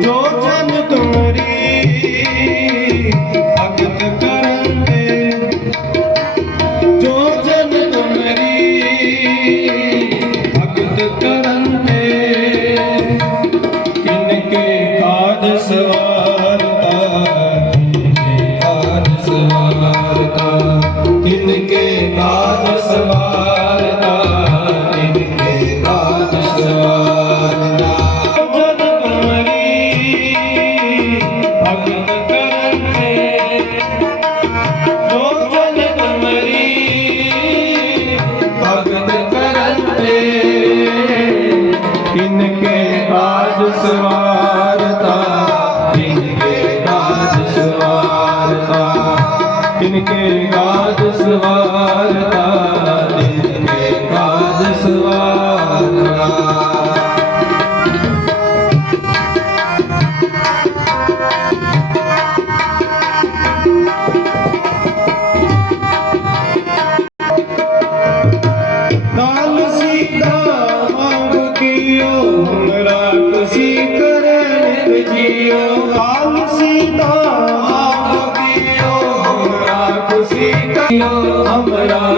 Georgia, Newton. ਕੇ ਰਾਜ ਸਵਾਰਤਾ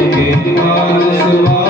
ਸਵਾਰਤਾ ਇਨਕੇ ਕਾਜ ਸਵਾਰਤਾ